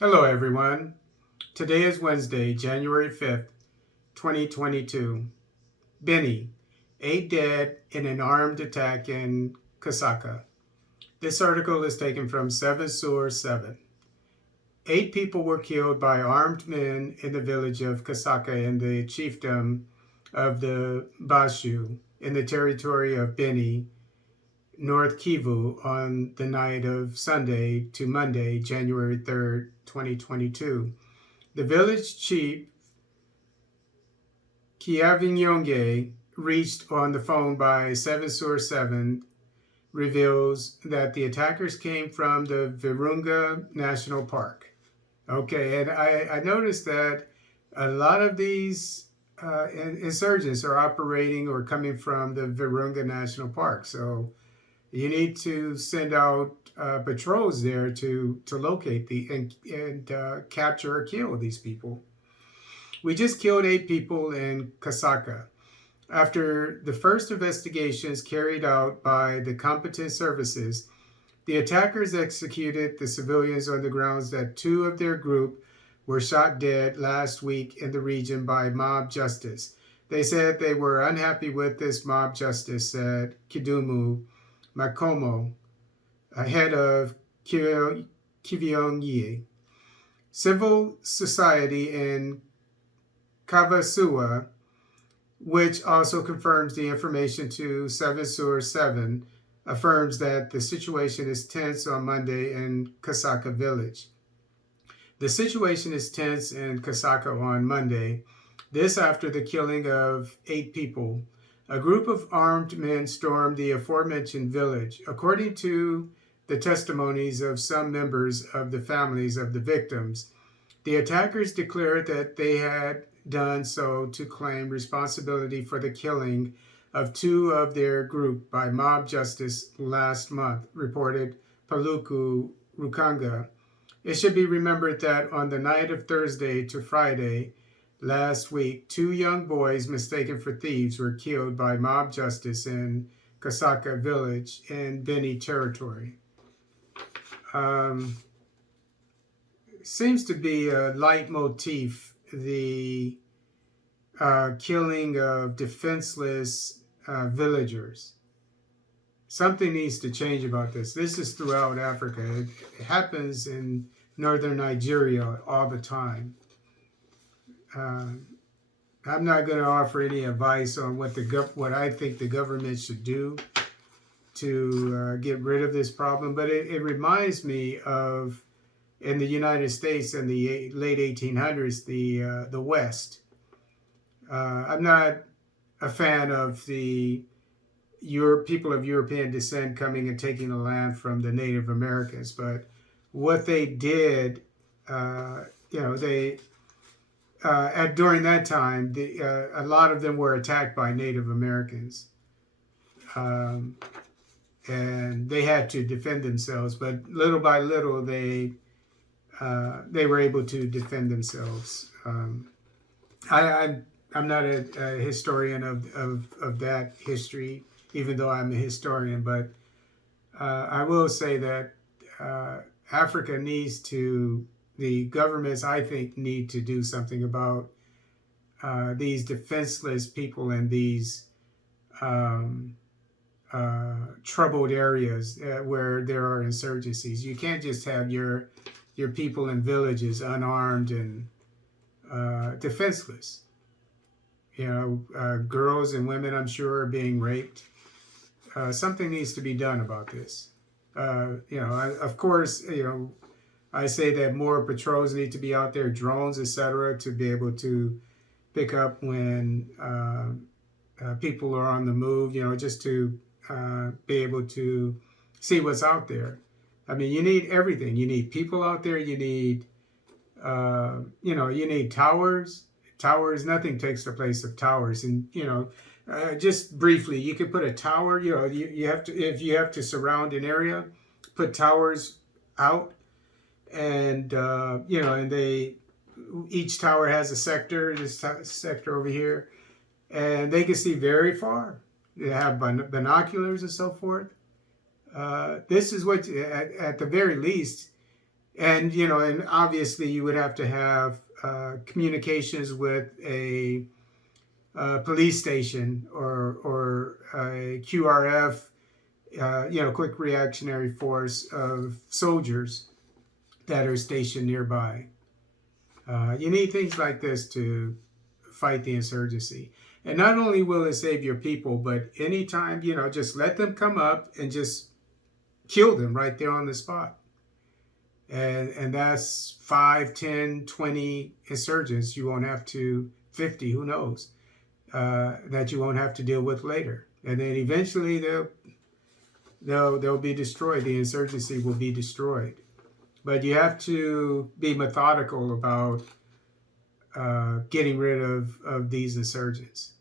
Hello, everyone. Today is Wednesday, January 5th, 2022. Beni, 8 dead in an armed attack in Kasaka. This article is taken from 7 Source 7. 8 people were killed by armed men in the village of Kasaka in the chiefdom of the Bashu in the territory of Beni, North Kivu, on the night of Sunday to Monday, January 3rd, 2022. The village chief, Kiavinyonge, reached on the phone by 7 Source 7, reveals that the attackers came from the Virunga National Park. Okay, and I noticed that a lot of these insurgents are operating or coming from the Virunga National Park. So you need to send out patrols there to locate and capture or kill these people. We just killed 8 people in Kasaka. After the first investigations carried out by the competent services, the attackers executed the civilians on the grounds that 2 of their group were shot dead last week in the region by mob justice. They said they were unhappy with this mob justice, said Kidumu Makomo, head of Kivyongyi. Civil society in Kavasua, which also confirms the information to 7 Source 7, affirms that the situation is tense on Monday in Kasaka village. The situation is tense in Kasaka on Monday, this after the killing of 8 people. A group of armed men stormed the aforementioned village. According to the testimonies of some members of the families of the victims, the attackers declared that they had done so to claim responsibility for the killing of 2 of their group by mob justice last month, reported Paluku Rukanga. It should be remembered that on the night of Thursday to Friday last week, 2 young boys mistaken for thieves were killed by mob justice in Kasaka village in Beni territory. Seems to be a leitmotif, the killing of defenseless villagers. Something needs to change about this. This is throughout Africa. It happens in northern Nigeria all the time. I'm not going to offer any advice on what I think the government should do to get rid of this problem, but it reminds me of, in the United States in the late 1800s, the West. I'm not a fan of the people of European descent coming and taking the land from the Native Americans, but what they did, during that time, a lot of them were attacked by Native Americans, and they had to defend themselves. But little by little, they were able to defend themselves. I'm not a historian of that history, even though I'm a historian, but I will say that Africa needs to, the governments, I think, need to do something about these defenseless people in these troubled areas where there are insurgencies. You can't just have your people in villages unarmed and defenseless. Girls and women, I'm sure, are being raped. Something needs to be done about this. Of course, I say that more patrols need to be out there, drones, etc., to be able to pick up when people are on the move, just to be able to see what's out there. I mean, you need everything. You need people out there. You need, you need towers. Towers, nothing takes the place of towers. And, just briefly, you could put a tower, you have to, if you have to surround an area, put towers out, and, and each tower has a sector, this sector over here, and they can see very far. They have binoculars and so forth. This is what, at the very least, And and obviously you would have to have communications with a police station or a QRF, quick reactionary force of soldiers that are stationed nearby. You need things like this to fight the insurgency. And not only will it save your people, but anytime, just let them come up and just kill them right there on the spot. And that's 5, 10, 20 insurgents you won't have to, 50, who knows, that you won't have to deal with later. And then eventually they'll be destroyed. The insurgency will be destroyed. But you have to be methodical about getting rid of these insurgents.